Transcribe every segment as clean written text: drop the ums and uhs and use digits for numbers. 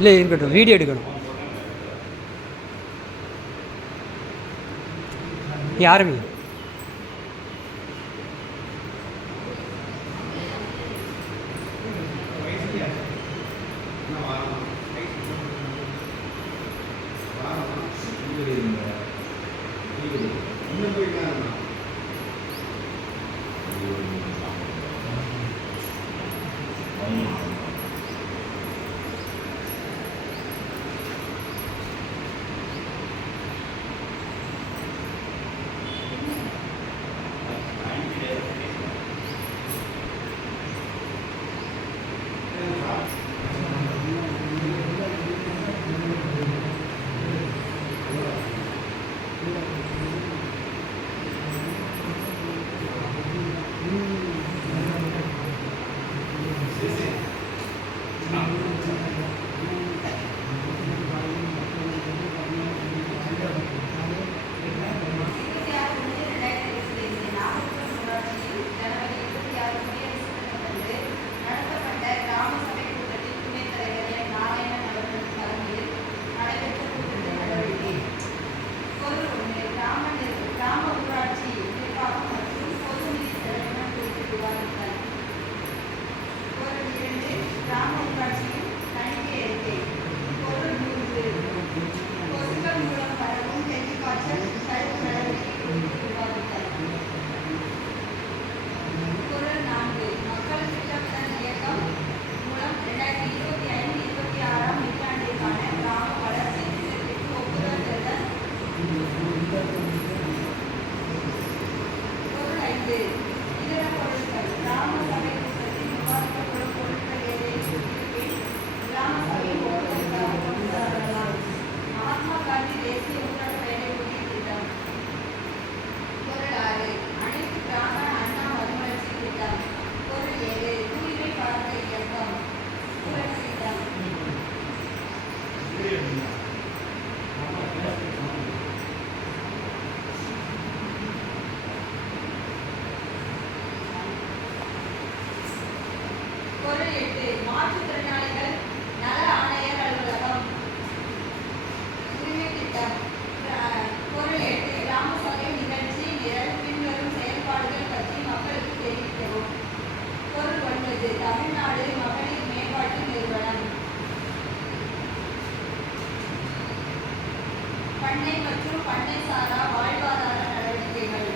இல்லை இருக்கட்டும், வீடியோ எடுக்கணும். யாருமே பண்ணை மற்றும் பண்ணை சாரா வாழ்வாதார நடவடிக்கைகள்.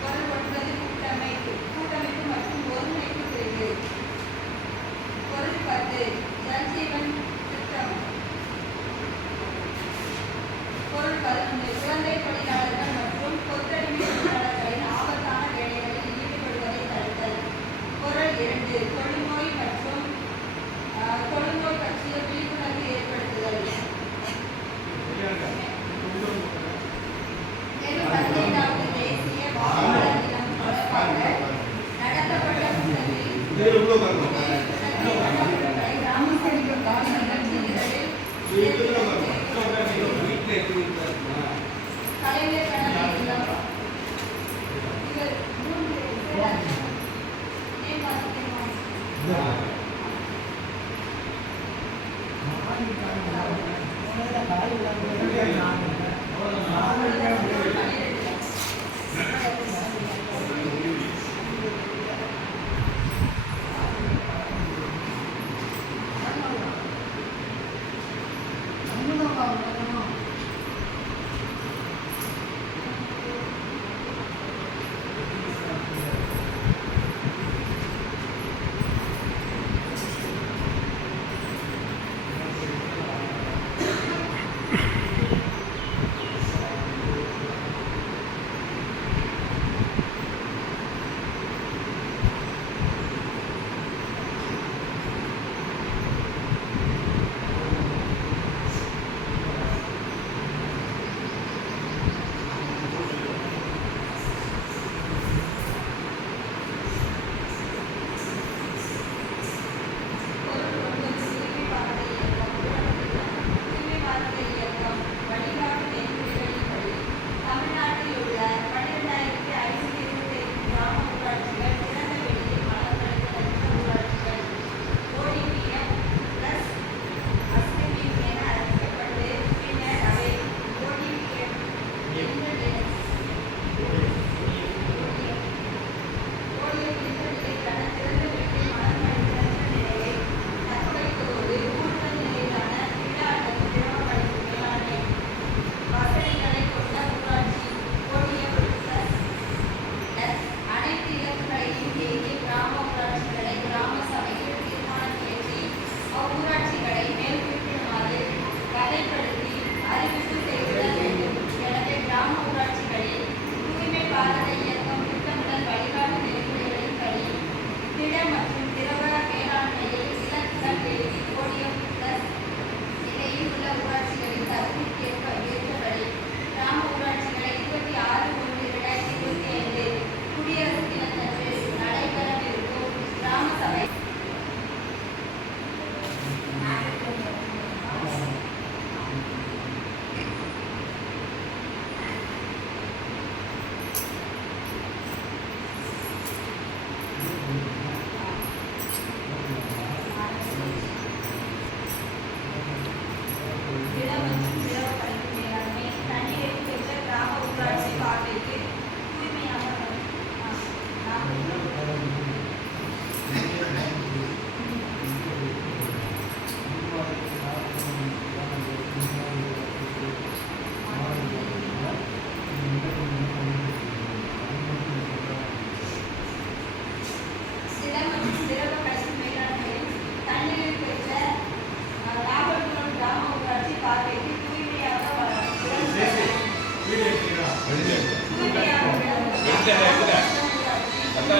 பொருள் 9 கூட்டமைப்பு மற்றும் ஒருங்கிணைப்பு பிரிவு. பொருள் 10 ஜல் ஜீவன் திட்டம். பொருள் 11 குழந்தை தொழிலாளர்கள் மற்றும் கொத்தடிமை தொழிலாளர்களின் ஆபத்தான வேலைகளில் ஈடுபடுவதை தடுத்தல். பொருள் 2 தொழுநோய் மற்றும் தொழுநோய் பற்றிய விழிப்புணர்வு ஏற்படுத்துதல். மேலும் 15வது தேசிய வாக்காளர் தினம் தொடர்பாக நடத்தப்பட்ட கூட்டத்தில் கிராம சபை நிகழ்ச்சி நிரலில் கலைஞர் கனவு இல்லம் இவர் 3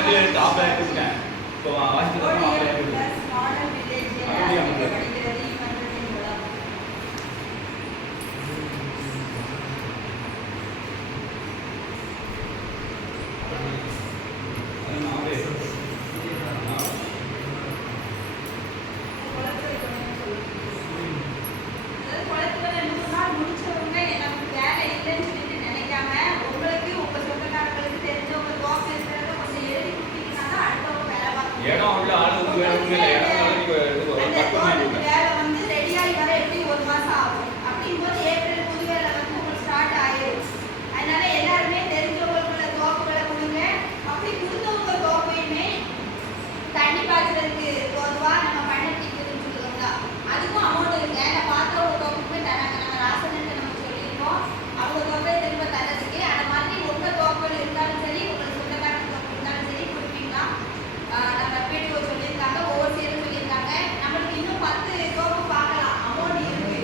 கீழே எடுத்து ஆஃப்லைன் எடுத்துட்டேன். இப்போ வாசித்து தான் ஆஃப்லைன் எடுத்துட்டேன். மாடல் வில்லேஜ் படிக்கிறது இவன்றதின் மூலம் இடம் உள்ள ஆள் வந்து வேற ஒன்றும் இல்லை. இடம் வந்து நீங்க கட் பண்ணி வேலை வந்து ரெடியாகி வர எப்படி 1 மாசம் ஆகும் அப்படிங்கும்போது ஏப்ரல் புது வேலை வந்து உங்களுக்கு ஸ்டார்ட் ஆயிடும். அதனால எல்லாருமே தெரிஞ்சவங்களுக்குள்ள தோப்புகளை கொடுங்க. அப்படி கொடுத்தவங்க தோப்பையுமே தண்ணி பாய்ச்சறதுக்கு தோதுவா நம்ம பண்ணிட்டு சொல்லுவாங்க. அதுக்கும் அமௌண்ட் இருக்கு. நான் பார்த்தவங்க தோப்புக்குமே தராங்க. நம்ம ராசனுக்கு நம்ம சொல்லியிருக்கோம். அவங்க தோப்பை திரும்ப தரதுக்கு அந்த மாதிரி உங்க தோப்புகள் இருந்தாலும் சரி, உங்களுக்கு சொந்தக்காரங்க தோப்பு இருந்தாலும் சரி கொடுப்பீங்களா? நம்ம வீடியோ சொல்லியிருக்காங்க, ஒவ்வொரு சேரும் சொல்லியிருக்காங்க. நம்மளுக்கு இன்னும் 10 தோப்பு பார்க்கலாம். அமௌண்ட் இருக்கு.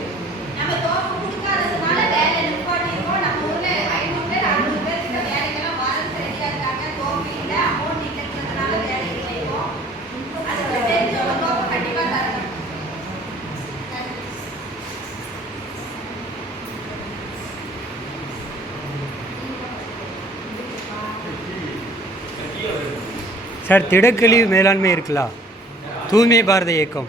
நம்ம தோப்பு கொடுக்காததுனால வேலை நிப்பாட்டிருக்கோம். நம்ம ஊர்ல 500 பேர் 600 பேர் கிட்ட வேலைக்கெல்லாம் வரது ரெடியா இருக்காங்க. தோப்பு இல்லை, அமௌண்ட் இல்லைன்றதுனால வேலை இல்லைக்கும். அதுக்கு தெரிஞ்சவங்க தோப்பு கண்டிப்பா தரணும். சார், திடக்கழிவு மேலாண்மை இருக்குல்ல, தூய்மை பாரத இயக்கம்.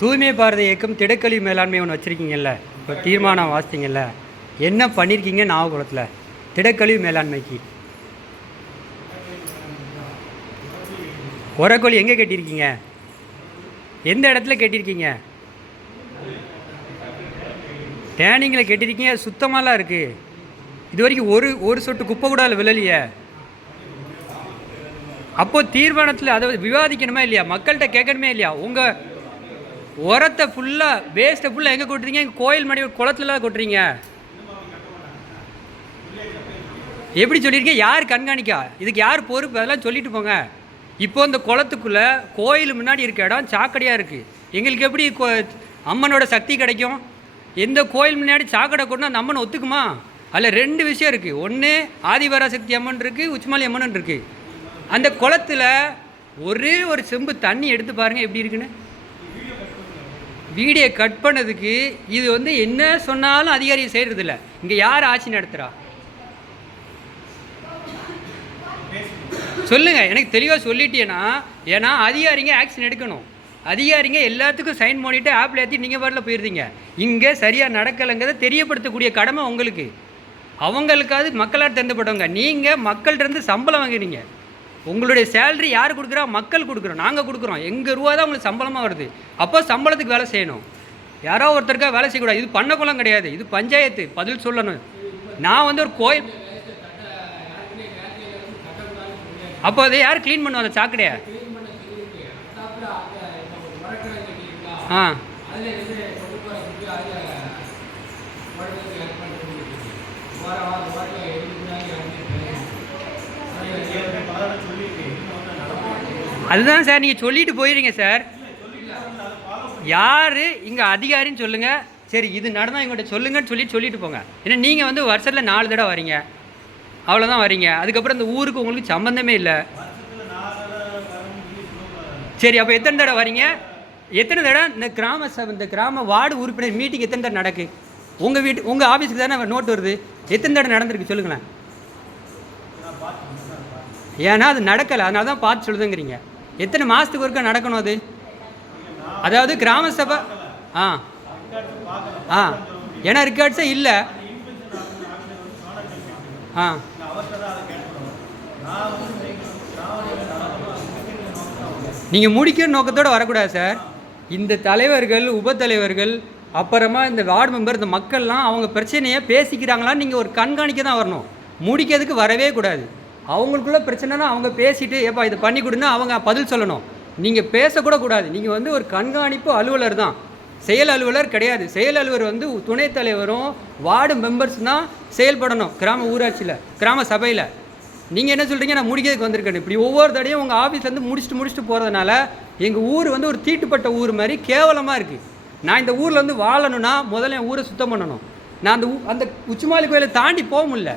தூய்மை பாரத இயக்கம் திடக்கழிவு மேலாண்மை ஒன்று வச்சுருக்கீங்கல்ல, இப்போ தீர்மானம் வாசித்தீங்கல்ல, என்ன பண்ணியிருக்கீங்க நாககுளத்தில் திடக்கழிவு மேலாண்மைக்கு? உரக்கோழி எங்கே கட்டியிருக்கீங்க? எந்த இடத்துல கட்டியிருக்கீங்க? டேனிங்கில் கட்டியிருக்கீங்க. சுத்தமாலாம் இருக்குது. இது வரைக்கும் ஒரு சொட்டு குப்பை கூட அதில் விழலையே. அப்போது தீர்மானத்தில் அதை விவாதிக்கணுமா இல்லையா? மக்கள்கிட்ட கேட்கணுமே இல்லையா? உங்கள் உரத்தை ஃபுல்லாக வேஸ்ட்டை ஃபுல்லாக எங்கே கொட்டுறீங்க? எங்கள் கோயில் மணி குளத்துலலாம் கொட்டுறீங்க. எப்படி சொல்லியிருக்கீங்க? யார் கண்காணிக்கா? இதுக்கு யார் பொறுப்பு? அதெல்லாம் சொல்லிட்டு போங்க. இப்போ இந்த குளத்துக்குள்ளே கோயில் முன்னாடி இருக்க இடம் சாக்கடையாக இருக்குது. எங்களுக்கு எப்படி அம்மனோட சக்தி கிடைக்கும்? எந்த கோயில் முன்னாடி சாக்கடை கொண்டு அந்த அம்மனை ஒத்துக்குமா? அதில் 2 விஷயம் இருக்குது. ஒன்று ஆதிபராசக்தி அம்மன் இருக்குது, உச்சிமாலி அம்மன் இருக்குது. அந்த குளத்தில் ஒரே ஒரு செம்பு தண்ணி எடுத்து பாருங்கள் எப்படி இருக்குன்னு. வீடியோ கட் பண்ணதுக்கு இது வந்து என்ன சொன்னாலும் அதிகாரியை செய்கிறதில்ல. இங்கே யார் ஆட்சி நடத்துகிறா சொல்லுங்கள். எனக்கு தெளிவாக சொல்லிட்டேன்னா, ஏன்னா அதிகாரிங்க ஆக்ஷன் எடுக்கணும். அதிகாரிங்க எல்லாத்துக்கும் சைன் பண்ணிவிட்டு ஆப்பில் ஏற்றி நீங்கள் பாட்டில் போயிருந்தீங்க. இங்கே சரியாக நடக்கலைங்கிறத தெரியப்படுத்தக்கூடிய கடமை உங்களுக்கு. அவங்களுக்காவது மக்களால் தேர்ந்தப்பட்டவங்க. நீங்கள் மக்கள்கிட்ட சம்பளம் வாங்குறீங்க. உங்களுடைய சேலரி யார் கொடுக்குறா? மக்கள் கொடுக்குறோம், நாங்கள் கொடுக்குறோம். எங்கள் ரூபா தான் உங்களுக்கு சம்பளமாக வருது. அப்போ சம்பளத்துக்கு வேலை செய்யணும். யாரோ ஒருத்தருக்காக வேலை செய்யக்கூடாது. இது பண்ணக்குளம் கிடையாது, இது பஞ்சாயத்து. பதில் சொல்லணும். நான் வந்து ஒரு கோயில், அப்போ அதை யார் க்ளீன் பண்ணுவோம் அந்த சாக்கடையை? ஆ அதுதான் சார், நீங்கள் சொல்லிட்டு போயிடுறீங்க சார். யார் இங்கே அதிகாரின்னு சொல்லுங்கள். சரி, இது நடந்தால் எங்கள்கிட்ட சொல்லுங்கன்னு சொல்லிட்டு போங்க. ஏன்னா நீங்கள் வந்து வருஷத்தில் 4 தடவை வரீங்க, அவ்வளோதான் வரீங்க. அதுக்கப்புறம் இந்த ஊருக்கு உங்களுக்கு சம்மந்தமே இல்லை. சரி, அப்போ எத்தனை தடவை வரீங்க? எத்தனை தடவை இந்த கிராம வார்டு உறுப்பினர் மீட்டிங் எத்தனை தடவை நடக்கு? உங்கள் ஆஃபீஸுக்கு தானே நோட் வருது. எத்தனை தடவை நடந்திருக்கு சொல்லுங்களேன். ஏன்னா அது நடக்கலை, அதனால தான் பார்த்து சொல்லுதுங்கிறீங்க. எத்தனை மாதத்துக்கு ஒருக்கா நடக்கணும் அது? அதாவது கிராம சபை ஏன்னா ரெக்கார்ட்ஸே இல்லை. நீங்கள் முடிக்கிற நோக்கத்தோடு வரக்கூடாது சார். இந்த தலைவர்கள், உபத்தலைவர்கள், அப்புறமா இந்த வார்டு மெம்பர், இந்த மக்கள்லாம் அவங்க பிரச்சனையை பேசிக்கிறாங்களான்னு நீங்கள் ஒரு கண்காணிக்க தான் வரணும். முடிக்கிறதுக்கு வரவே கூடாது. அவங்களுக்குள்ள பிரச்சனைனா அவங்க பேசிட்டு ஏப்பா இதை பண்ணி கொடுன்னா அவங்க பதில் சொல்லணும். நீங்கள் பேசக்கூட கூடாது. நீங்கள் வந்து ஒரு கண்காணிப்பு அலுவலர் தான், செயல் அலுவலர் கிடையாது. செயல் அலுவலர் வந்து துணைத் தலைவரும் வார்டு மெம்பர்ஸ் தான் செயல்படணும் கிராம ஊராட்சியில், கிராம சபையில். நீங்கள் என்ன சொல்கிறீங்க? நான் முடிக்கிறதுக்கு வந்திருக்கேன். இப்படி ஒவ்வொரு தடையும் உங்கள் ஆஃபீஸ்லேருந்து முடிச்சுட்டு போகிறதுனால எங்கள் ஊர் வந்து ஒரு தீட்டுப்பட்ட ஊர் மாதிரி கேவலமாக இருக்குது. நான் இந்த ஊரில் வந்து வாழணும்னா முதல்ல என் ஊரை சுத்தம் பண்ணணும். நான் அந்த உச்சிமாலி கோயிலை தாண்டி போக முடியல.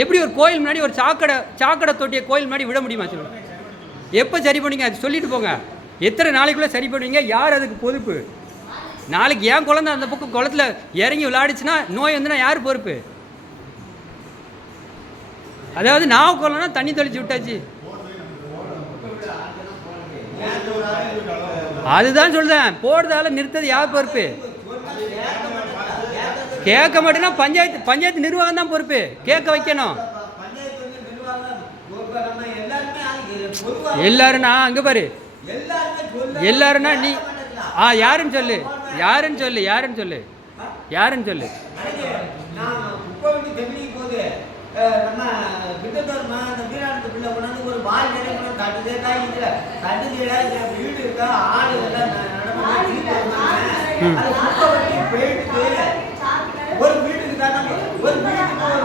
எப்படி ஒரு கோயில் முன்னாடி ஒரு சாக்கடை தொட்டிய கோயில் முன்னாடி விட முடியுமா சொல்லுங்கள்? எப்போ சரி பண்ணுவீங்க? அது சொல்லிட்டு போங்க. எத்தனை நாளைக்குள்ளே சரி பண்ணுவீங்க? யார் அதுக்கு பொறுப்பு? நாளைக்கு ஏன் குழந்தை அந்த பக்கம் குளத்துல இறங்கி விளையாடுச்சுன்னா நோய் வந்துன்னா யார் பொறுப்பு? அதாவது நான் குளம்னா தண்ணி தெளிச்சு விட்டாச்சு. அதுதான் சொல்றேன், போடுறதால நிறுத்தது யார் பொறுப்பு? கேட்க மாட்டேன்னா பஞ்சாயத்து நிர்வாகம் தான் பொறுப்பு. கேட்க வைக்கணும். எல்லாருன்னா அங்கே பாரு, எல்லாருன்னா நீ யாருன்னு சொல்லு, யாருன்னு சொல்லு, யாருன்னு சொல்லு, யாருன்னு சொல்லு. நம்ம கிட்டத்தட்ட அந்த வீராணத்து பிள்ளை கொண்டாந்து ஒரு பால் நிறைய கொண்டு தட்டுதே தான் இதுல தட்டுதே வீடு இருக்கா ஆடு எல்லாம் அது குப்பை வண்டி போயிட்டு ஒரு வீட்டுக்கு தானே ஒரு வீட்டுக்கு ஒரு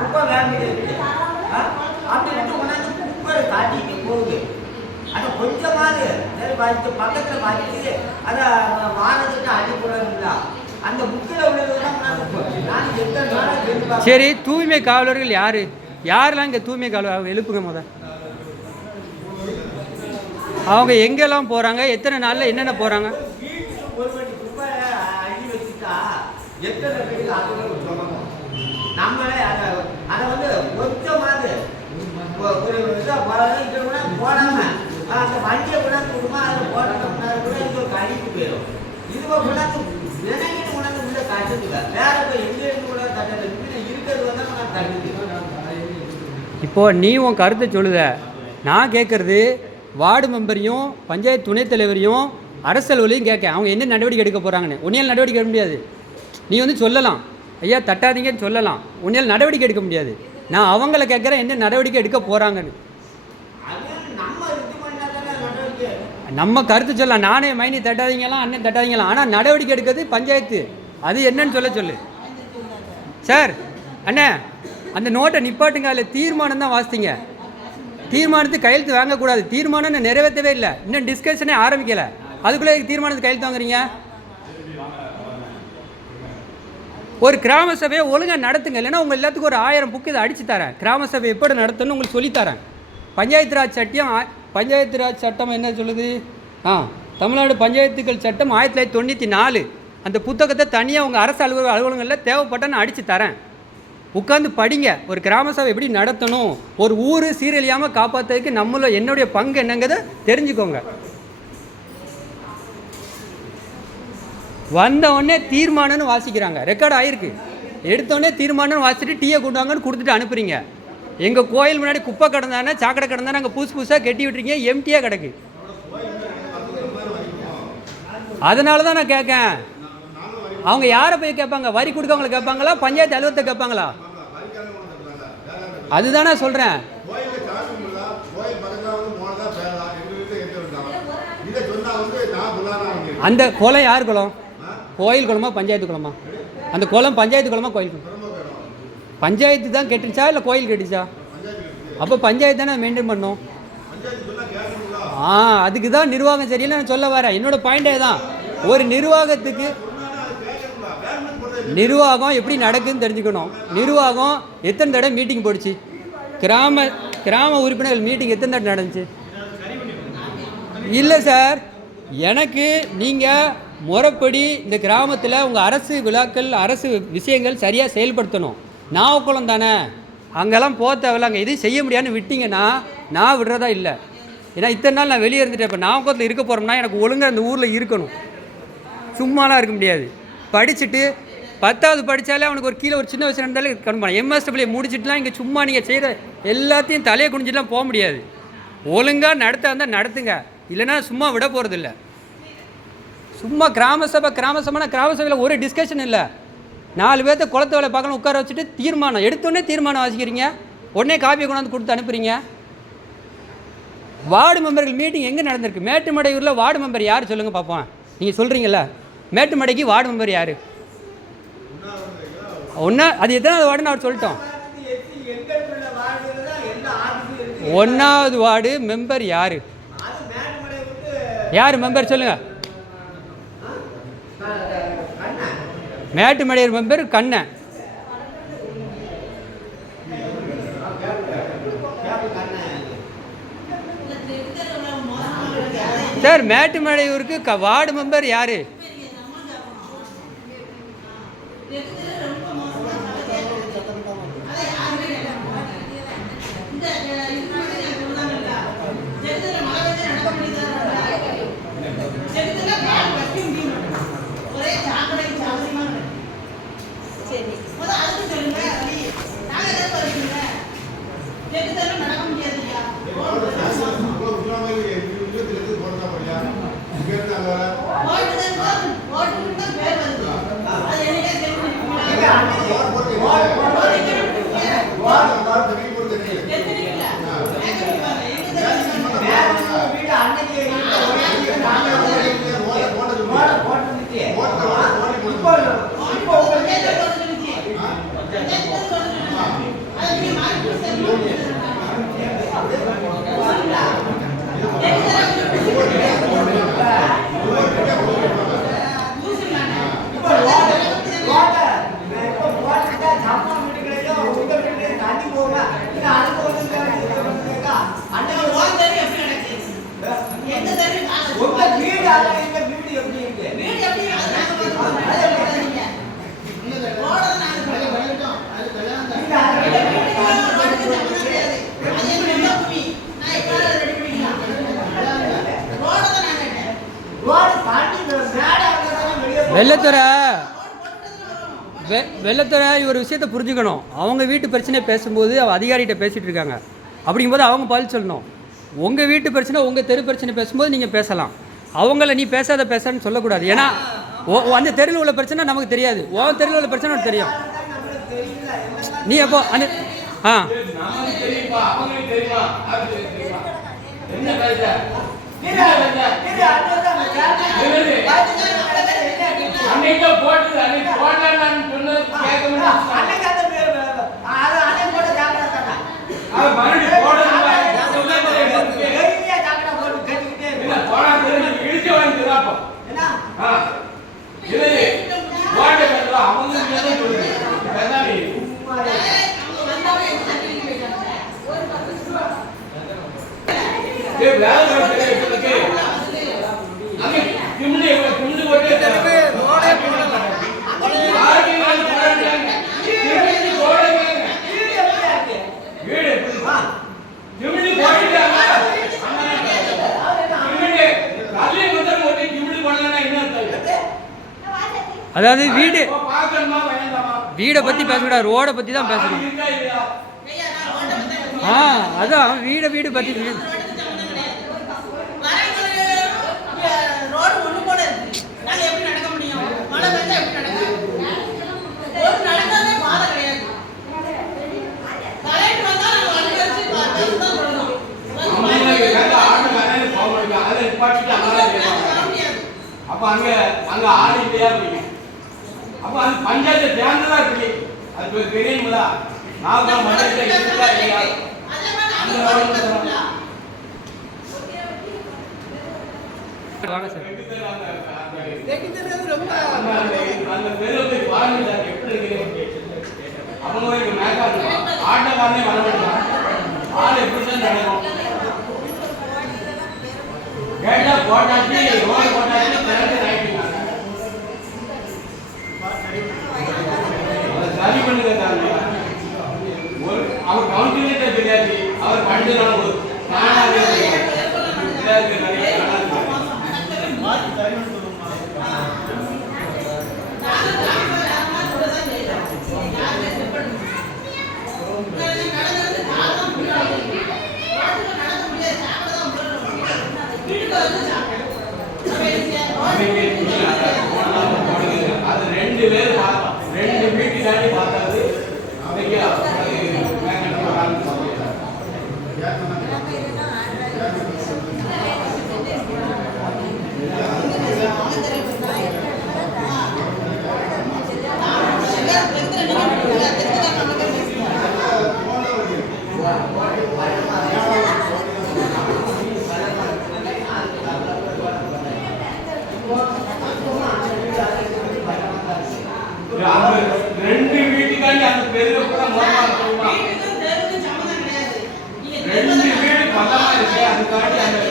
குப்பை வேண்டியது இருக்கு. அப்படின்னு கொண்டாந்து குப்பை தட்டிட்டு போகுது. அதை கொஞ்சமாவது பாதிச்சு பக்கத்தில் பாதிச்சு அதை வாரத்துக்கு அடிப்படா அந்த புக்கில் உள்ளதுதான். சரி, தூய்மை காவலர்கள் யாரு? யாரெல்லாம் இங்கே தூய்மை காவலர் எழுப்புங்க முத. அவங்க எங்கெல்லாம் போகிறாங்க? எத்தனை நாளில் என்னென்ன போகிறாங்க? நம்மளே அதை வந்து கொஞ்சமாவது ஒரு போடாம அந்த வண்டியை கொண்டாந்து கொடுமா அதில் போட்டோம்னா கூட இது ஒரு கழிப்பு போயிடும். இதுவை கொண்டாந்து நினைக்கிட்டு கொண்டாந்து உள்ள தட்டுதுல வேற போய் எங்கே இருந்து கூட தட்டது இருக்கிறது வந்து நான் தட்டுது. இப்போது நீ உன் கருத்தை சொல்லுத. நான் கேட்குறது வார்டு மெம்பரையும் பஞ்சாயத்து துணைத் தலைவரையும் அரசு அலுவலையும் கேட்க, அவங்க என்ன நடவடிக்கை எடுக்க போகிறாங்கன்னு. உன்னையால் நடவடிக்கை எடுக்க முடியாது. நீ வந்து சொல்லலாம், ஐயா தட்டாதீங்கன்னு சொல்லலாம், உன்னையால் நடவடிக்கை எடுக்க முடியாது. நான் அவங்கள கேட்குறேன் என்ன நடவடிக்கை எடுக்க போகிறாங்கன்னு. நம்ம கருத்து சொல்லலாம், நானே மைனி தட்டாதீங்கலாம் அண்ணன் தட்டாதீங்கலாம், ஆனால் நடவடிக்கை எடுக்கிறது பஞ்சாயத்து. அது என்னன்னு சொல்லு சார். அண்ணே அந்த நோட்டை நிப்பாட்டுங்க, அதில் தீர்மானம் தான் வாசித்தீங்க. தீர்மானத்துக்கு கையெழுத்து வாங்கக்கூடாது. தீர்மானம் நிறைவேற்றவே இல்லை, இன்னும் டிஸ்கஷனே ஆரம்பிக்கலை, அதுக்குள்ளே தீர்மானத்துக்கு கையெழுத்து வாங்குறீங்க. ஒரு கிராம சபையை ஒழுங்காக நடத்துங்க, இல்லைன்னா உங்கள் எல்லாத்துக்கும் ஒரு 1000 புக்கு இதை அடித்து தரேன். கிராம சபை எப்படி நடத்தணும்னு உங்களுக்கு சொல்லித்தரேன். பஞ்சாயத்து ராஜ் சட்டம் என்ன சொல்லுது? தமிழ்நாடு பஞ்சாயத்துகள் சட்டம் 1994. அந்த புத்தகத்தை தனியாக உங்கள் அரசு அலுவலகங்களில் தேவைப்பட்ட நான் அடித்து தரேன். உட்காந்து படிங்க. ஒரு கிராம சபை எப்படி நடத்தணும், ஒரு ஊர் சீரழியாமல் காப்பாற்றுறதுக்கு என்னுடைய பங்கு என்னங்கிறத தெரிஞ்சுக்கோங்க. வந்தவுடனே தீர்மானம்னு வாசிக்கிறாங்க, ரெக்கார்டு ஆகிருக்கு. எடுத்தோடனே தீர்மானம் வாசிச்சுட்டு டீயை கொண்டு வாங்கன்னு கொடுத்துட்டு அனுப்புறீங்க. எங்கள் கோயில் முன்னாடி குப்பை கிடந்தானே சாக்கடை கிடந்தானே அங்கே புதுசாக கட்டி விட்டுருக்கீங்க, எம்டியாக கிடக்கு. அதனால தான் நான் கேட்கேன், அவங்க யாரை போய் கேட்பாங்க? வரி கொடுக்கவங்களை கேட்பாங்களா, பஞ்சாயத்து அலுவலகத்தை கேட்பாங்களா? அதுதான் நான் சொல்கிறேன். அந்த குளம் யார் குளம்? கோயில் குளமா பஞ்சாயத்து குளமா? அந்த குளம் பஞ்சாயத்து குளமா கோயில் குளம்? பஞ்சாயத்து தான் கெட்டுச்சா இல்லை கோயில் கெட்டுச்சா? அப்போ பஞ்சாயத்து தானே மெயின்டைன் பண்ணும். அதுக்கு தான் நிர்வாகம் சரியில்லை நான் சொல்ல வரேன். என்னோடய பாயிண்டே தான், ஒரு நிர்வாகம் எப்படி நடக்குதுன்னு தெரிஞ்சுக்கணும். நிர்வாகம் எத்தனை தடவை மீட்டிங் போடுச்சு? கிராம உறுப்பினர்கள் மீட்டிங் எத்தனை தடவை நடந்துச்சு? இல்லை சார், எனக்கு நீங்கள் முறைப்படி இந்த கிராமத்தில் உங்கள் அரசு விழாக்கள் அரசு விஷயங்கள் சரியாக செயல்படுத்தணும். நாவக்குளம் தானே, அங்கெல்லாம் போக தேவையில்ல, அங்கே எதுவும் செய்ய முடியாதுன்னு விட்டிங்கன்னா நான் விடுறதா இல்லை. ஏன்னா இத்தனை நாள் நான் வெளியே இருந்துட்டேன். இப்போ நாவக்குளத்தில் இருக்க போகிறோம்னா எனக்கு ஒழுங்காக அந்த ஊரில் இருக்கணும், சும்மாலாம் இருக்க முடியாது. படிச்சுட்டு 10வது படித்தாலே அவனுக்கு ஒரு கீழே ஒரு சின்ன வயசு இருந்தாலே கண்பான எம்எஸ்டபிள்யூ முடிச்சுட்டுலாம் இங்கே சும்மா நீங்கள் செய்கிற எல்லாத்தையும் தலையை குனிஞ்சிட்டுலாம் போக முடியாது. ஒழுங்காக நடத்த இருந்தால் நடத்துங்க, இல்லைன்னா சும்மா விட போகிறதில்ல. சும்மா கிராம சபைனா கிராம சபையில் ஒரு டிஸ்கஷன் இல்லை. 4 பேர்த்த குளத்து வேலை பார்க்கணும் உட்கார வச்சுட்டு தீர்மானம் எடுத்தோடனே தீர்மானம் வாசிக்கிறீங்க, உடனே காப்பியை கொண்டாந்து கொடுத்து அனுப்புகிறீங்க. வார்டு மெம்பர்கள் மீட்டிங் எங்கே நடந்திருக்கு? மேட்டுமடையூரில் வார்டு மெம்பர் யார் சொல்லுங்கள் பார்ப்போம். நீங்கள் சொல்கிறீங்களா மேட்டுமடைக்கு வார்டு மெம்பர் யார்? அது எத்தனாவது வார்டுன்னு அவர் சொல்லிட்டோம். 1வது வார்டு மெம்பர் யார்? யார் மெம்பர் சொல்லுங்கள். மேட்டுமடையூர் மெம்பர் கண்ணன். சார் மேட்டுமலையூருக்கு வார்டு மெம்பர் யார்? வெள்ளத்துறை ஒரு விஷயத்தை புரிஞ்சுக்கணும். அவங்க வீட்டு பிரச்சனை பேசும்போது அதிகாரிகிட்ட பேசிகிட்டு இருக்காங்க. அப்படிங்கும்போது அவங்க பதில் சொல்லணும். உங்கள் வீட்டு பிரச்சனை, உங்கள் தெரு பிரச்சனை பேசும்போது நீங்கள் பேசலாம். அவங்கள நீ பேசான்னு சொல்லக்கூடாது. ஏன்னா அந்த தெருவில் உள்ள பிரச்சனை நமக்கு தெரியாது, உன் தெருவில் உள்ள பிரச்சனை உனக்கு தெரியும். நீ எப்போ அந்த அதாவது வீடை பற்றி பேசக்கூடாது, ரோடை பற்றி தான் பேசணும். அதான் வீடு பற்றி அப்ப அங்க ஆள் இல்லையா? அப்ப அந்த பஞ்சாயத்து தேர்ந்ததா இருக்கு, அது தெரியுங்களா? நான் ஆட்டக்காரனே வரமாட்டான். ஆள் எப்படிதான் நடக்கும்? கேட்டா போட்டாச்சு, ரோடு போட்டாச்சு, திறந்து ஆயிட்டுங்க. சரி பண்ணுங்க சார். அவர் கவுன்சிலே தெரியாது, அவர் கண்டுதான் அது ரெண்டு பேர் ரெண்டு வீட்டு தாண்டி பார்த்தாது. ரெண்டு வீட்டுக்காண்டி அந்த பெரிய கூட மோசமா இருக்குமா? ரெண்டு வீடு பக்கமா இருக்கு, அதுக்காண்டி அந்த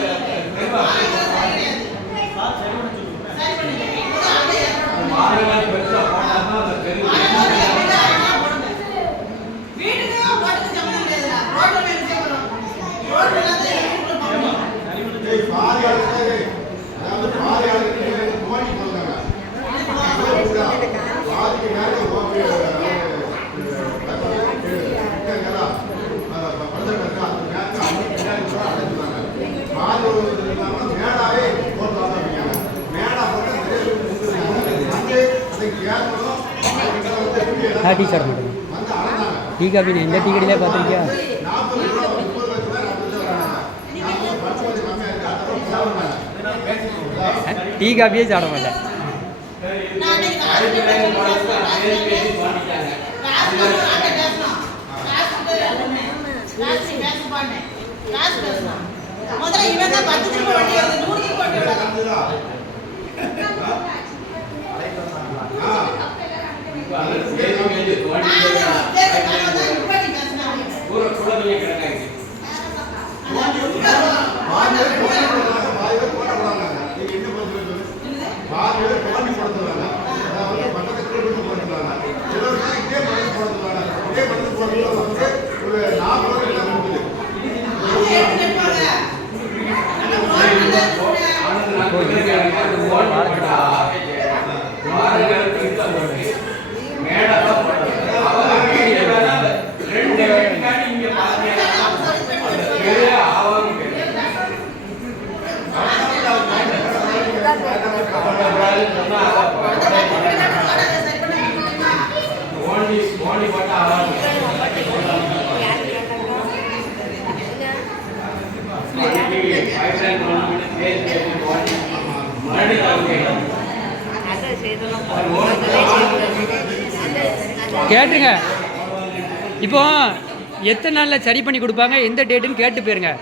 டீ சார் மட்டும் டீ காஃபி எந்த டீ கடையிலே பார்த்துருக்கியா? டீ காஃபியே சாப்பிட மாட்டேன். முதல்ல இவன் தான் 10 திரும்ப வண்டி வருது 100 திரும்ப வண்டி வருது கேட்டுருங்க. இப்போ எத்தனை நாளில் சரி பண்ணி கொடுப்பாங்க, எந்த டேட்டுன்னு கேட்டு போயிருங்க.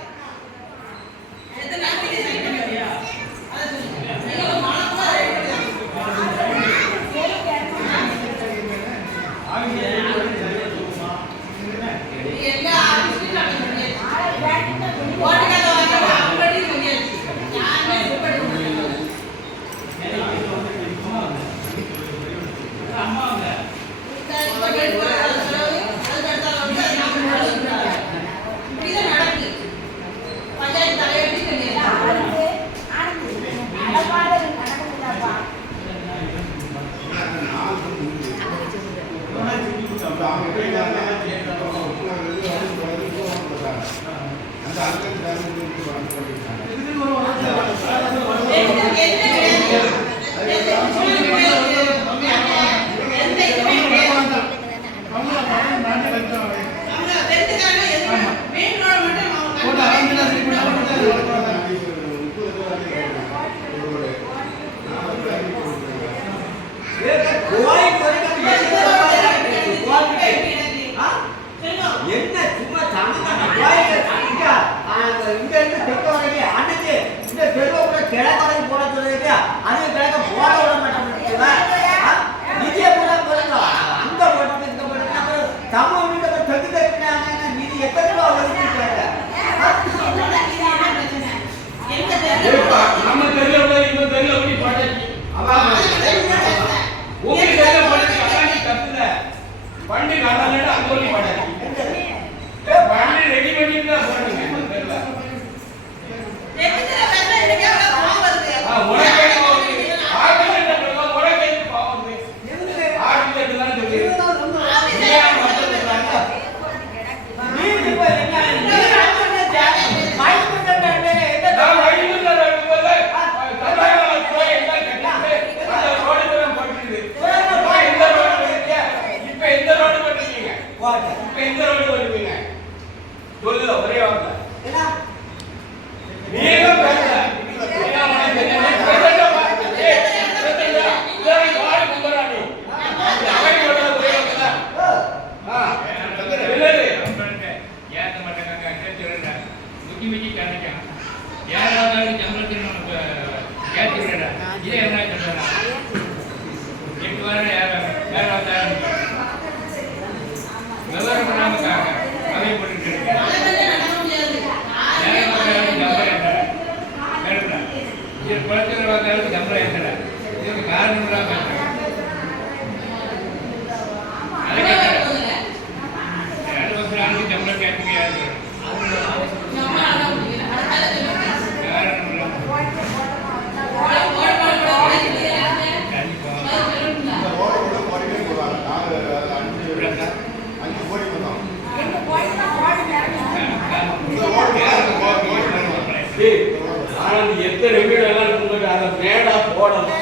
எத்தனை வீடு எல்லாம் அதை மேடா போடணும்.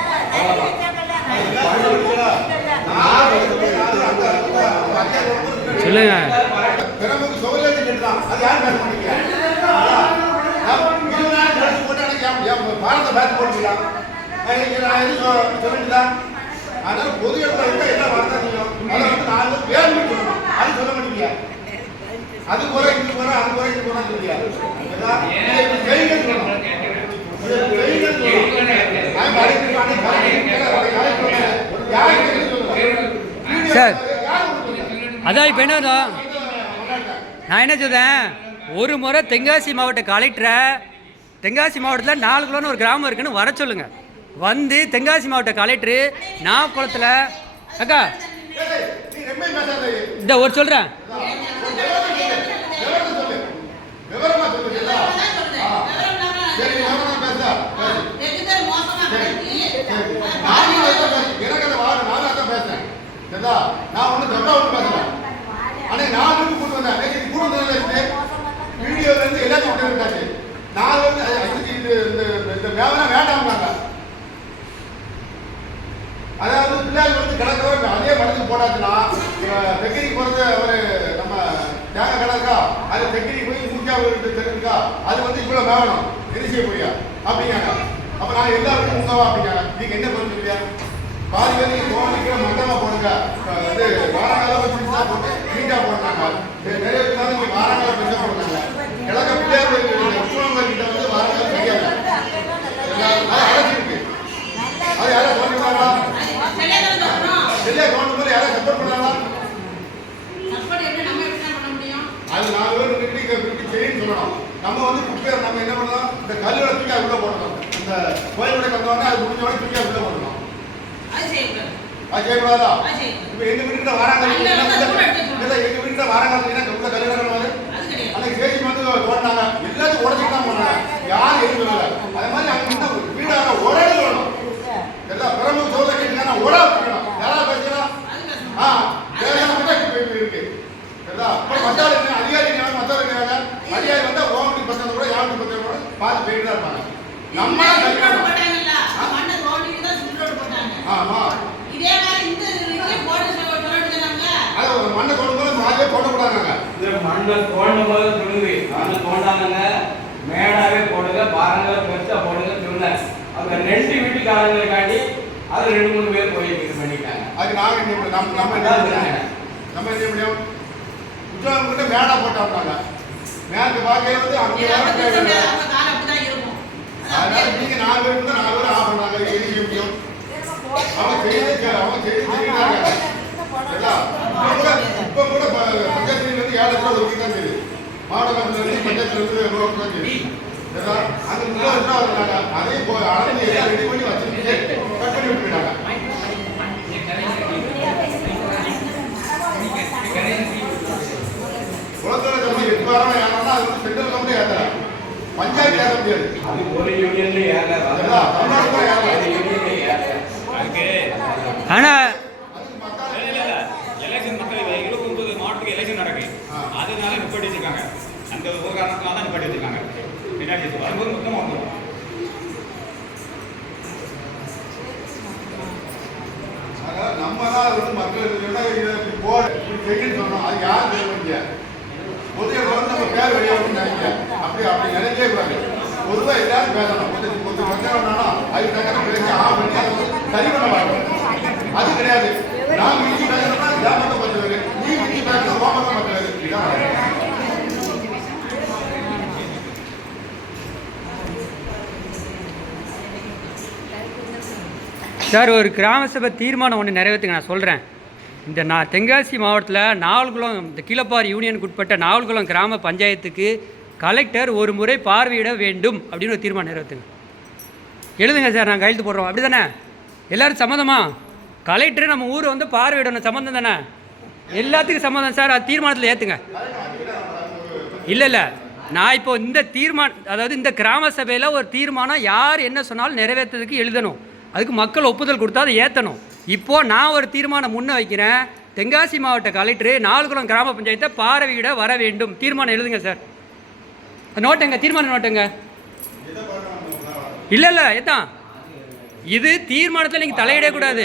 சொல்லுங்க. பெரம்புக்கு சோழ தான் அது யார் பேச மாட்டீங்க? 20 நாள் கழிச்சு போட்டு எனக்கு பாரத பேச போட்டுக்கலாம். நான் எதுவும் சொல்லிட்டுதா? அதனால பொது இடத்துல இருக்க என்ன வார்த்தை நீங்க அதை வந்து 4 பேர் சொல்லணும். அது சொல்ல மாட்டீங்க. அது போல இது போல அது போல இது போல சொல்லியா? செய்யுங்கள் சொல்லணும். செய்யுங்கள் சார் அதான் இப்போ என்ன நான் என்ன சொல்றேன், ஒரு முறை தென்காசி மாவட்ட கலெக்டரை தென்காசி மாவட்டத்தில் 4 கிலோன்னு ஒரு கிராமம் இருக்குன்னு வர சொல்லுங்க. வந்து தென்காசி மாவட்ட கலெக்டரு நாகக்குளத்தில் அக்கா இந்த ஒரு சொல்கிறேன் நான் ஒண்ணு தப்பா ஒண்ணு பேசுறேன். ஆனா நான் வந்து கூட்டு வந்தேன் வீடியோல இருந்து எல்லாத்தையும் விட்டு இருக்காச்சு. நான் வந்து இந்த வேவனா வேண்டாம்னாங்க. அதாவது பிள்ளைகள் வந்து கிடக்கிறவங்க அதே மடத்துக்கு போட்டாச்சுன்னா தெக்கிரிக்கு போறது அவரு நம்ம தேங்க கிடக்கா அது தெக்கிரிக்கு போய் மூச்சா தெரிஞ்சுக்கா அது வந்து இவ்வளவு வேகணும் எது செய்ய போறியா அப்படிங்காங்க. அப்ப நான் எல்லாருக்கும் உங்கவா அப்படிங்காங்க. நீங்க என்ன பண்ணுவீங்க? பாதி பேர் நீங்க போனிக்கிற மண்டமா போடுங்க. இது வாரங்கால வச்சுட்டா போட்டு நீட்டா போடுறாங்க. நிறைய பேர் நீங்க வாரங்கால பெருசா போடுறாங்க. கிழக்க பிள்ளையார் உற்சவங்கள் கிட்ட வந்து வாரங்கால சரியாது. அது அழைச்சிருக்கு. அது யாரும் சொல்றாங்களா? சரியா கவர்மெண்ட் போது யாரும் சப்போர்ட் பண்றாங்களா? அது 4 பேர் கிட்ட செய்யணும்னு சொல்லணும். நம்ம வந்து குப்பையை நம்ம என்ன பண்ணலாம், இந்த கல்லுல தூக்கி உள்ள போடணும். இந்த கோயிலுடைய கந்தவங்க அது முடிஞ்ச உடனே தூக்கி உள்ள போடணும். அது செய்யக்கூடாதா? இப்ப எங்க வீட்டுல வராங்க எங்க வீட்டுல வராங்க உள்ள கல்யாணம் அன்னைக்கு பேசி வந்து தோண்டாங்க எல்லாத்தையும் உடச்சிட்டு தான் போனாங்க. யாரும் எதுவும் சொல்லல. அதே மாதிரி அங்க வீடாக ஒரே சொல்லணும். எல்லாம் பிரமுக சோழ கேட்டீங்கன்னா ஒரா இருக்கணும். யாரா பேசலாம்? இருக்கு மத்தாள் என்ன அதிகாரி மத்தவங்க இருக்காங்க. அதிகாரி வந்தா ஓமட்டி பசங்க கூட யாருக்கு பசங்க கூட பார்த்து போயிட்டு தான் இருப்பாங்க. நம்ம ஆமா இதே மாதிரி இந்த போட்டு சொல்லிட்டு அது மண்ணை தோண்டும்போது மாதிரியே போடக்கூடாதுங்க. இந்த மண்ணை தோண்டும்போது சொல்லுது மண்ணை தோண்டாங்க மேடாவே போடுங்க பாருங்க பெருசா போடுங்க சொன்னேன். அவங்க 2 வீட்டுக்காரங்களுக்காண்டி அது 2-3 பேர் போய் இது பண்ணிட்டாங்க. அது நாங்க நம்ம என்ன முடியும்? உற்சவம் கிட்ட மேடா போட்டாங்க. மேற்கு பார்க்கையில வந்து அங்கே அதனால நீங்க 4 பேருக்கு தான் 4 பேர் ஆஃப் பண்ணாங்க. எது செய்ய முடியும்? அவங்க செய்யறாங்க. இப்ப கூட பஞ்சாயத்துல இருந்து 7 லட்சம் ஒதுக்கி தான் தெரியுது. மாவட்ட கமிஷன்ல பஞ்சாயத்துல இருந்து எவ்வளவு தான் தெரியுது. அங்க முன்னாடி வந்தாங்க. அதே அளந்து எல்லாம் ரெடி பண்ணி வச்சிருக்கீங்க கட் பண்ணி விட்டுட்டாங்க. குளத்தோட கம்மி 8 வாரம் ஏன்னா அது வந்து சென்ட்ரல் கம்பெனி ஏத்தல பஞ்சாயத்து ஏற்ற முடியாது. அது ஒரு யூனியன்ல ஏறாது. ஆனா எலெக்ஷன் மக்கள் 29 மாவட்டத்துக்கு எலெக்ஷன் நடக்கு. அதனால நிப்பாட்டி வச்சிருக்காங்க. அந்த ஒரு காரணத்தினால தான் நிப்பாட்டி வச்சிருக்காங்க. பின்னாடி வரும்போது மொத்தமாக வந்துடும். அதனால நம்ம தான் வந்து மக்கள் போடு சொன்னோம். அது யாரும் செய்ய முடியாது. பொது இடம் வந்து நம்ம பேர் வெளியாகணும்னு நினைக்க அப்படி நினைக்கவே கூடாது. பொதுவாக எல்லாரும் பேசணும். கொஞ்சம் பிரச்சனைனாலும் அது தக்க பேசி ஆஃப் பண்ணி அதை வந்து சரி பண்ண மாட்டோம். அது கிடையாது. நான் வீட்டு பேசணும்னா கிராமத்தை பற்றுவது நீ வீட்டு பேசணும் கோமத்தை பற்றுவது இதான். சார் ஒரு கிராம சபை தீர்மானம் ஒன்று நிறைவேற்றுங்க. நான் சொல்கிறேன். இந்த தென்காசி மாவட்டத்தில் நாவல்குளம் இந்த கீழப்பாறு யூனியனுக்கு உட்பட்ட நாவல்குளம் கிராம பஞ்சாயத்துக்கு கலெக்டர் ஒரு முறை பார்வையிட வேண்டும் அப்படின்னு ஒரு தீர்மானம் நிறைவேற்றுங்க. எழுதுங்க சார், நாங்கள் கையெழுத்து போடுறோம். அப்படி தானே? எல்லோரும் சம்மதமா? கலெக்டர் நம்ம ஊரை வந்து பார்வையிடணும், சம்மந்தம் தானே? எல்லாத்துக்கும் சம்மதம் சார். அது தீர்மானத்தில் ஏற்றுங்க. இல்லை நான் இப்போ இந்த அதாவது இந்த கிராம சபையில் ஒரு தீர்மானம் யார் என்ன சொன்னாலும் நிறைவேற்றதுக்கு எழுதணும். அதுக்கு மக்கள் ஒப்புதல் கொடுத்தா அதை ஏற்றணும். இப்போது நான் ஒரு தீர்மானம் முன்ன வைக்கிறேன். தென்காசி மாவட்ட கலெக்டர் நாவல்குளம் கிராம பஞ்சாயத்தை பார்வையிட வர வேண்டும். தீர்மானம் எழுதுங்க சார். நோட்டுங்க, தீர்மானம் நோட்டுங்க. இல்லை எதான் இது தீர்மானத்தில் நீங்கள் தலையிடக்கூடாது.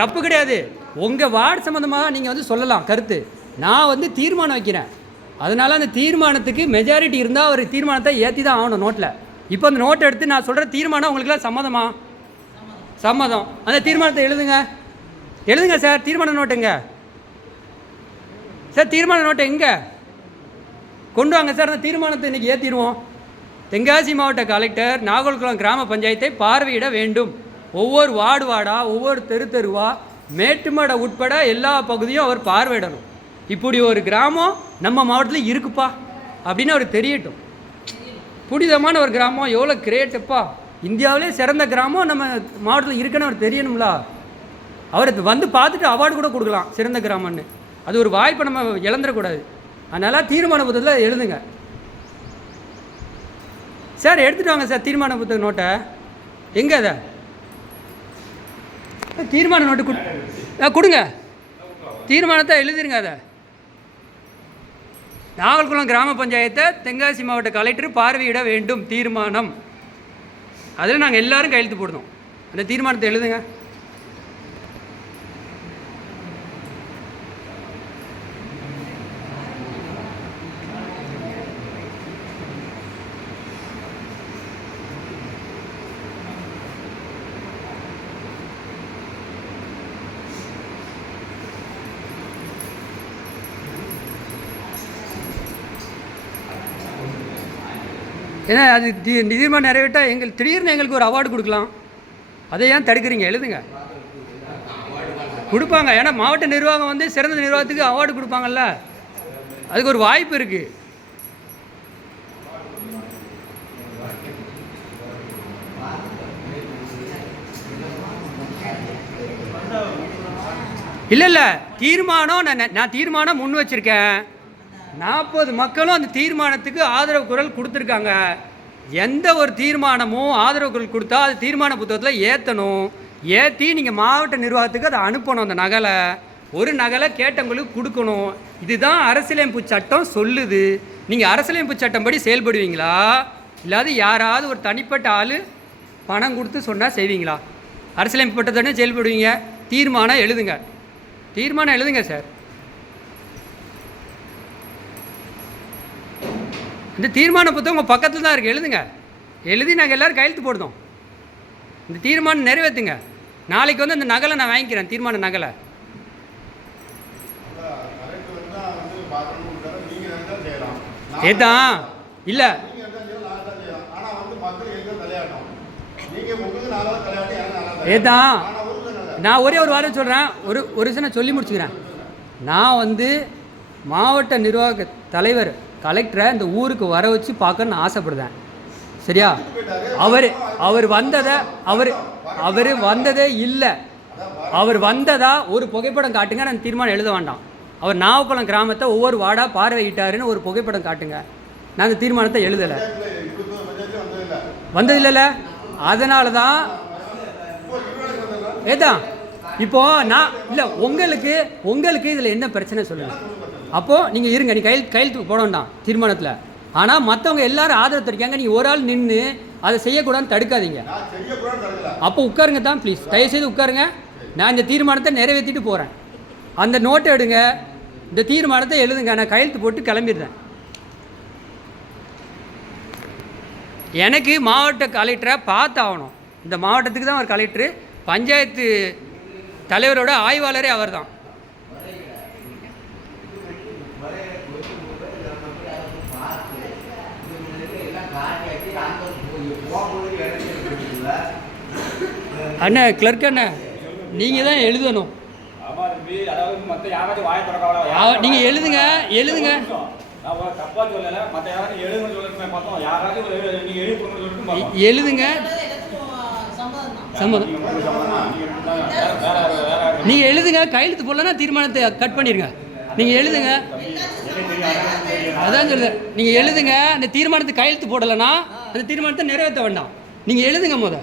தப்பு கிடையாது. உங்கள் வார்டு சம்மந்தமாக நீங்கள் வந்து சொல்லலாம் கருத்து. நான் வந்து தீர்மானம் வைக்கிறேன். அதனால் அந்த தீர்மானத்துக்கு மெஜாரிட்டி இருந்தால் ஒரு தீர்மானத்தை ஏற்றி தான் ஆகணும் நோட்டில். இப்போ அந்த நோட்டை எடுத்து நான் சொல்கிற தீர்மானம் உங்களுக்குலாம் சம்மதமா? சம்மதம். அந்த தீர்மானத்தை எழுதுங்க சார். தீர்மான நோட்டுங்க சார். தீர்மான நோட்டை எங்கே கொண்டு வாங்க சார். அந்த தீர்மானத்தை இன்றைக்கி ஏற்றிடுவோம். தென்காசி மாவட்ட கலெக்டர் நாகல்குளம் கிராம பஞ்சாயத்தை பார்வையிட வேண்டும். ஒவ்வொரு வார்டாக ஒவ்வொரு தெருவா மேட்டுமடை உட்பட எல்லா பகுதியும் அவர் பார்வையிடணும். இப்படி ஒரு கிராமம் நம்ம மாவட்டத்தில் இருக்குப்பா அப்படின்னு அவர் தெரியட்டும். புனிதமான ஒரு கிராமம், எவ்வளோ கிரேட்டுப்பா, இந்தியாவிலே சிறந்த கிராமம் நம்ம மாவட்டத்தில் இருக்குன்னு அவர் தெரியணும்ல. அவர் வந்து பார்த்துட்டு அவார்டு கூட கொடுக்கலாம் சிறந்த கிராமம்னு. அது ஒரு வாய்ப்பை நம்ம இழந்துடக்கூடாது. அதனால் தீர்மான புத்தகத்தில் எழுதுங்க சார். எடுத்துகிட்டு வாங்க சார் தீர்மான புத்தக நோட்டை. எங்கே அதை தீர்மான நோட்டு கொடுங்க. தீர்மானத்தை எழுதிருங்க. அதை நாகல்குளம் கிராம பஞ்சாயத்தை தென்காசி மாவட்ட கலெக்டர் பார்வையிட வேண்டும் தீர்மானம். அதில் நாங்கள் எல்லோரும் கையெழுத்து போடணும். அந்த தீர்மானத்தை எழுதுங்க. ஏன்னா அது தீர்மானம் நிறைவேற்றால் திடீர்னு எங்களுக்கு ஒரு அவார்டு கொடுக்கலாம். அதை ஏன் தடுக்கிறீங்க? எழுதுங்க. கொடுப்பாங்க. ஏன்னா மாவட்ட நிர்வாகம் வந்து சிறந்த நிர்வாகத்துக்கு அவார்டு கொடுப்பாங்கல்ல, அதுக்கு ஒரு வாய்ப்பு இருக்குது. இல்லை தீர்மானம் நான் தீர்மானம் முன் வச்சுருக்கேன். 40 மக்களும் அந்த தீர்மானத்துக்கு ஆதரவு குரல் கொடுத்துருக்காங்க. எந்த ஒரு தீர்மானமும் ஆதரவு குரல் கொடுத்தா அது தீர்மான புத்தகத்தில் ஏற்றணும். ஏற்றி நீங்கள் மாவட்ட நிர்வாகத்துக்கு அதை அனுப்பணும். அந்த நகலை ஒரு நகலை கேட்டவங்களுக்கு கொடுக்கணும். இதுதான் அரசியலமைப்பு சட்டம் சொல்லுது. நீங்கள் அரசியலமைப்பு சட்டம் படி செயல்படுவீங்களா, இல்லாது யாராவது ஒரு தனிப்பட்ட ஆள் பணம் கொடுத்து சொன்னால் செய்வீங்களா? அரசியலமைப்பு சட்டத்தை செயல்படுவீங்க. தீர்மானம் எழுதுங்க. தீர்மானம் எழுதுங்க சார். இந்த தீர்மான புத்தகம் உங்கள் பக்கத்தில் தான் இருக்குது. எழுதுங்க. எழுதி நாங்கள் எல்லோரும் கையெழுத்து போடுதோம். இந்த தீர்மானம் நிறைவேற்றுங்க. நாளைக்கு வந்து அந்த நகலை நான் வாங்கிக்கிறேன். தீர்மான நகலை ஏதான் இல்லை. ஏதான் நான் ஒரே ஒரு வாரம் சொல்கிறேன். ஒரு விஷயம் சொல்லி முடிச்சுக்கிறேன். நான் வந்து மாவட்ட நிர்வாக தலைவர் கலெக்டரை இந்த ஊருக்கு வர வச்சு பார்க்கணுன்னு ஆசைப்படுறேன். சரியா? அவர் வந்ததே இல்லை. அவர் வந்ததா ஒரு புகைப்படம் காட்டுங்க. நான் தீர்மானம் எழுத வேண்டாம். அவர் நாகல்குளம் கிராமத்தை ஒவ்வொரு வார்டாக பார்வையிட்டாருன்னு ஒரு புகைப்படம் காட்டுங்க. நான் அந்த தீர்மானத்தை எழுதலை. வந்ததில்லை. அதனால தான் ஏதான் இப்போது நான் இல்லை உங்களுக்கு இதில் என்ன பிரச்சனை சொல்லுங்கள். அப்போது நீங்கள் இருங்க. நீ கையெழுத்து போட வேண்டாம் தீர்மானத்தில். ஆனால் மற்றவங்க எல்லாரும் ஆதரவு தெரிவிக்காங்க. நீங்கள் ஒரு ஆள் நின்று அதை செய்யக்கூடாதுன்னு தடுக்காதீங்க. அப்போ உட்காருங்க தான் ப்ளீஸ். தயவுசெய்து உட்காருங்க. நான் இந்த தீர்மானத்தை நிறைவேற்றிட்டு போகிறேன். அந்த நோட்டை எடுங்க. இந்த தீர்மானத்தை எழுதுங்க. நான் கையெழுத்து போட்டு கிளம்பிடுறேன். எனக்கு மாவட்ட கலெக்டரை பார்த்தாகணும். இந்த மாவட்டத்துக்கு தான் ஒரு கலெக்டரு. பஞ்சாயத்து தலைவரோட ஆய்வாளரே அவர் தான். அண்ணா கிளர்க் அண்ணா, நீங்கள் தான் எழுதணும். நீங்கள் எழுதுங்க. எழுதுங்க. சம்மதம். நீங்கள் எழுதுங்க. கையெழுத்து போடலன்னா தீர்மானத்தை கட் பண்ணிடுங்க. நீங்கள் எழுதுங்க. அதான் சொல்லுங்க. நீங்கள் எழுதுங்க. அந்த தீர்மானத்தை கையெழுத்து போடலைன்னா அந்த தீர்மானத்தை நிறைவேற்ற வேண்டாம். நீங்கள் எழுதுங்க.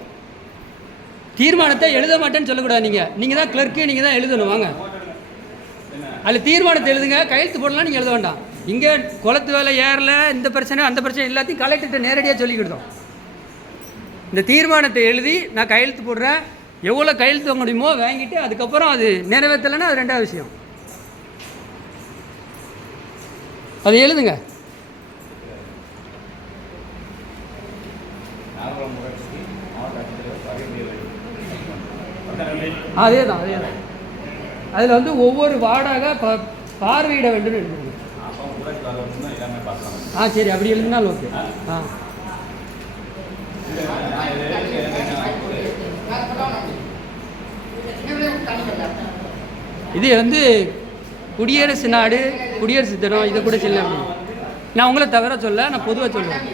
தீர்மானத்தை எழுத மாட்டேன்னு சொல்லக்கூடாது. நீங்கள் தான் கிளர்க்கு. நீங்கள் தான் எழுதணும். வாங்க அதில் தீர்மானத்தை எழுதுங்க. கையெழுத்து போடலாம். நீங்கள் எழுத வேண்டாம். இங்கே குளத்து வேலை ஏறல, இந்த பிரச்சனை அந்த பிரச்சனை எல்லாத்தையும் கலெக்டர்கிட்ட நேரடியாக சொல்லிக்கிட்டோம். இந்த தீர்மானத்தை எழுதி நான் கையெழுத்து போடுறேன். எவ்வளோ கையெழுத்து வாங்க முடியுமோ வாங்கிட்டு அதுக்கப்புறம் அது நிறைவேற்றலைன்னா அது ரெண்டாவது விஷயம். அது எழுதுங்க. அதே தான் அதில் வந்து ஒவ்வொரு வார்டாக பார்வையிட வேண்டும் எழுதுங்க. சரி, அப்படி எழுதினாலும் ஓகே. இது வந்து குடியரசு நாடு, குடியரசு தினம், இதை கூட சொல்ல முடியும். நான் உங்களை தவிர சொல்ல, நான் பொதுவாக சொல்லுவேன்.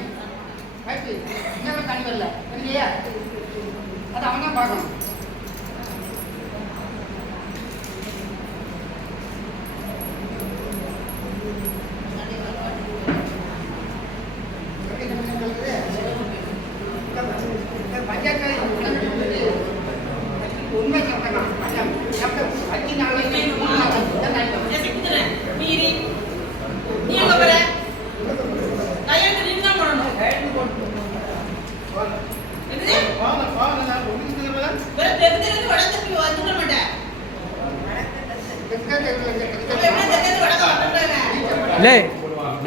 இல்லை,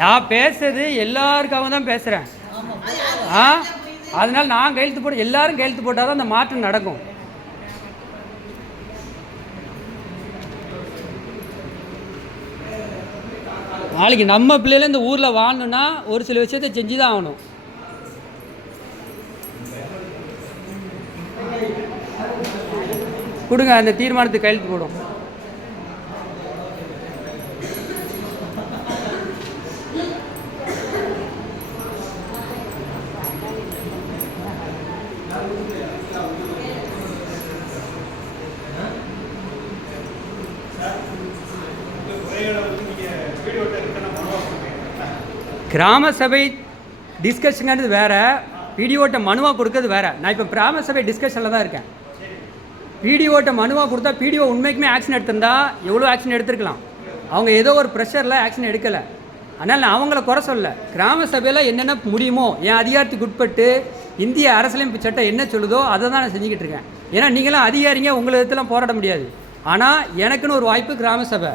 நான் பேசுறது எல்லாருக்காக தான் பேசுகிறேன். அதனால் நான் கையெழுத்து போட, எல்லாரும் கையெழுத்து போட்டால் தான் அந்த மாற்றம் நடக்கும். நாளைக்கு நம்ம பிள்ளைல இந்த ஊரில் வாழணுன்னா ஒரு சில விஷயத்தை செஞ்சு தான் ஆகணும். கொடுங்க, அந்த தீர்மானத்துக்கு கையெழுத்து போடும். கிராம சபை டிஸ்கஷனுங்கிறது வேறு, பிடிஓட்ட மனுவாக கொடுக்கறது வேறு. நான் இப்போ கிராம சபை டிஸ்கஷனில் தான் இருக்கேன். பிடிஓட்ட மனுவாக கொடுத்தா பிடிஓ உண்மைக்குமே ஆக்ஷன் எடுத்திருந்தா எவ்வளோ ஆக்ஷன் எடுத்துருக்கலாம். அவங்க ஏதோ ஒரு ப்ரெஷரில் ஆக்ஷன் எடுக்கலை. அதனால் நான் அவங்கள குறை சொல்ல. கிராம சபையில் என்னென்ன முடியுமோ என் அதிகாரத்துக்கு உட்பட்டு இந்திய அரசியலமைப்பு சட்டம் என்ன சொல்லுதோ அதை தான் நான் செஞ்சுக்கிட்டு இருக்கேன். ஏன்னா நீங்களாம் அதிகாரிங்க, உங்களை விதத்தெல்லாம் போராட முடியாது. ஆனால் எனக்குன்னு ஒரு வாய்ப்பு கிராம சபை,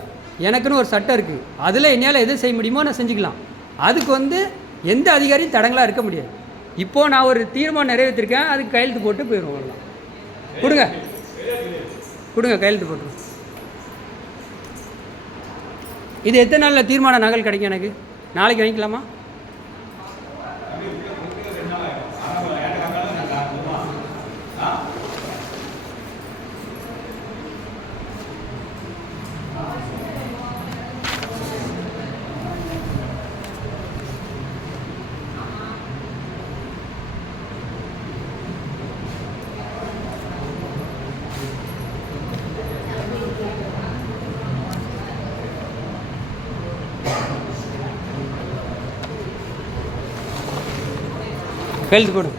எனக்குன்னு ஒரு சட்டம் இருக்குது. அதில் என்னால் எது செய்ய முடியுமோ நான் செஞ்சுக்கலாம். அதுக்கு வந்து எந்த அதிகாரியும் தடங்களாக இருக்க முடியாது. இப்போது நான் ஒரு தீர்மானம் நிறைவேற்றிருக்கேன், அதுக்கு கையெழுத்து போட்டு போயிடுவோம். கொடுங்க கொடுங்க, கையெழுத்து போட்டுருவோம். இது எத்தனை நாளில் தீர்மான நகல் கிடைக்கும் எனக்கு? நாளைக்கு வாங்கிக்கலாமா? கையெழுத்து போடு.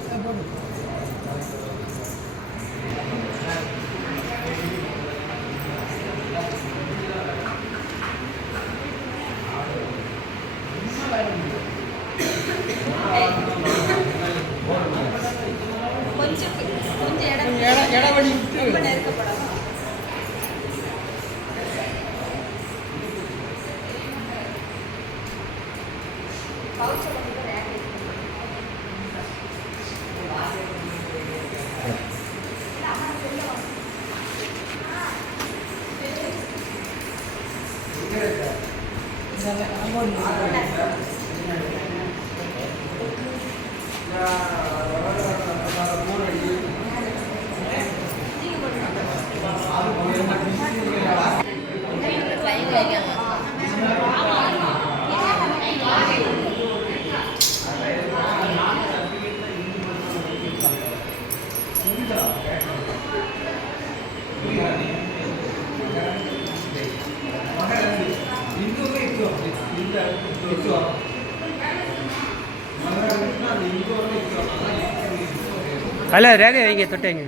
அதில் ரேகை வைங்க, தொட்டைங்க.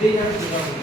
கையெழுத்து போட்டு